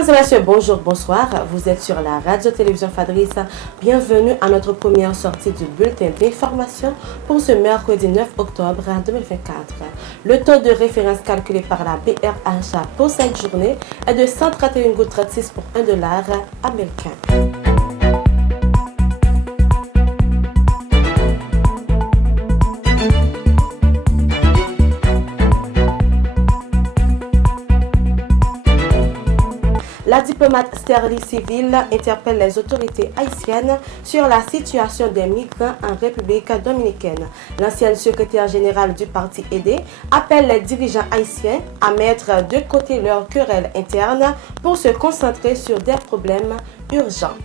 Mesdames et messieurs, bonjour, bonsoir. Vous êtes sur la radio-télévision Fadris. Bienvenue à notre première sortie du bulletin d'information pour ce mercredi 9 octobre 2024. Le taux de référence calculé par la BRH pour cette journée est de 131,36 pour $1 américain. La diplomate Sterling Civil interpelle les autorités haïtiennes sur la situation des migrants en République dominicaine. L'ancienne secrétaire générale du parti aidé appelle les dirigeants haïtiens à mettre de côté leurs querelles internes pour se concentrer sur des problèmes urgents.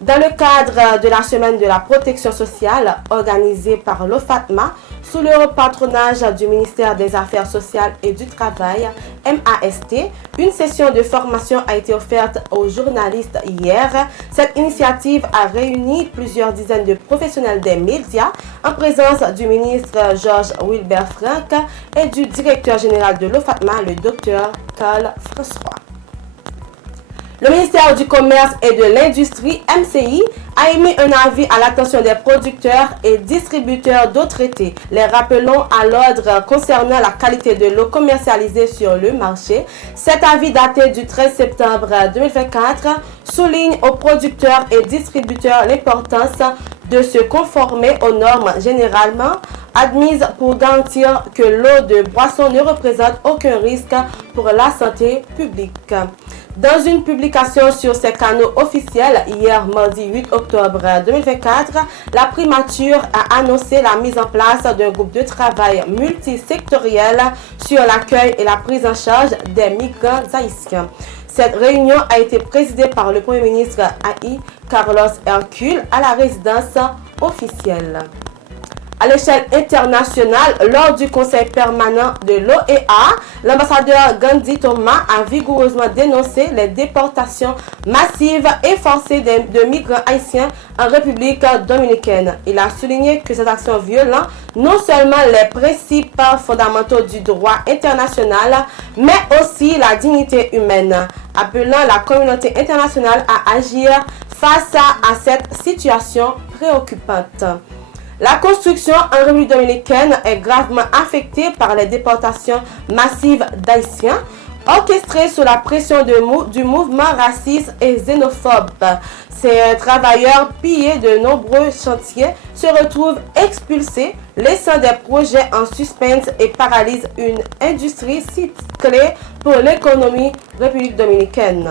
Dans le cadre de la semaine de la protection sociale organisée par l'OFATMA, sous le patronage du ministère des Affaires sociales et du Travail, MAST, une session de formation a été offerte aux journalistes hier. Cette initiative a réuni plusieurs dizaines de professionnels des médias en présence du ministre Georges Wilbert Frank et du directeur général de l'OFATMA, le Dr Carl François. Le ministère du Commerce et de l'Industrie, MCI, a émis un avis à l'attention des producteurs et distributeurs d'eau traitée. Les rappelons à l'ordre concernant la qualité de l'eau commercialisée sur le marché. Cet avis daté du 13 septembre 2024 souligne aux producteurs et distributeurs l'importance de se conformer aux normes généralement admises pour garantir que l'eau de boisson ne représente aucun risque pour la santé publique. Dans une publication sur ses canaux officiels, hier mardi 8 octobre 2024, la primature a annoncé la mise en place d'un groupe de travail multisectoriel sur l'accueil et la prise en charge des migrants haïtiens. Cette réunion a été présidée par le Premier ministre Haï Carlos Hercule à la résidence officielle. À l'échelle internationale, lors du Conseil permanent de l'OEA, l'ambassadeur Gandhi Thomas a vigoureusement dénoncé les déportations massives et forcées de migrants haïtiens en République dominicaine. Il a souligné que cette action viole non seulement les principes fondamentaux du droit international, mais aussi la dignité humaine, appelant la communauté internationale à agir face à cette situation préoccupante. La construction en République dominicaine est gravement affectée par les déportations massives d'Haïtiens, orchestrées sous la pression du mouvement raciste et xénophobe. Ces travailleurs pillés de nombreux chantiers se retrouvent expulsés, laissant des projets en suspense et paralysent une industrie si clé pour l'économie République dominicaine.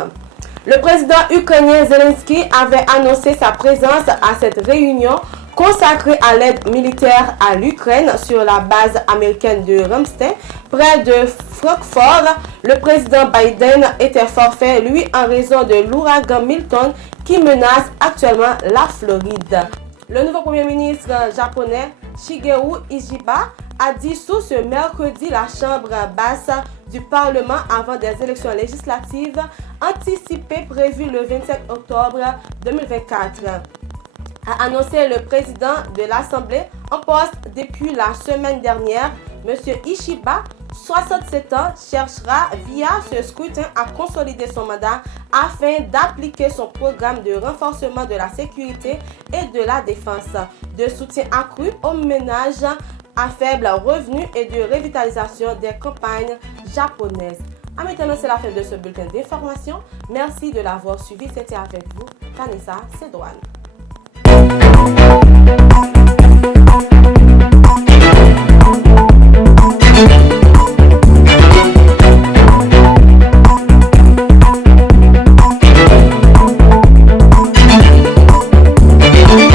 Le président ukrainien Zelensky avait annoncé sa présence à cette réunion consacré à l'aide militaire à l'Ukraine sur la base américaine de Ramstein, près de Francfort. Le président Biden était forfait, lui, en raison de l'ouragan Milton qui menace actuellement la Floride. Le nouveau premier ministre japonais, Shigeru Ishiba, a dissous ce mercredi la chambre basse du Parlement avant des élections législatives anticipées prévues le 27 octobre 2024. A annoncé le président de l'Assemblée en poste depuis la semaine dernière. M. Ishiba, 67 ans, cherchera via ce scrutin à consolider son mandat afin d'appliquer son programme de renforcement de la sécurité et de la défense, de soutien accru aux ménages à faible revenu et de revitalisation des campagnes japonaises. Maintenant, c'est la fin de ce bulletin d'information. Merci de l'avoir suivi. C'était avec vous, Vanessa Cédouane. Thank you.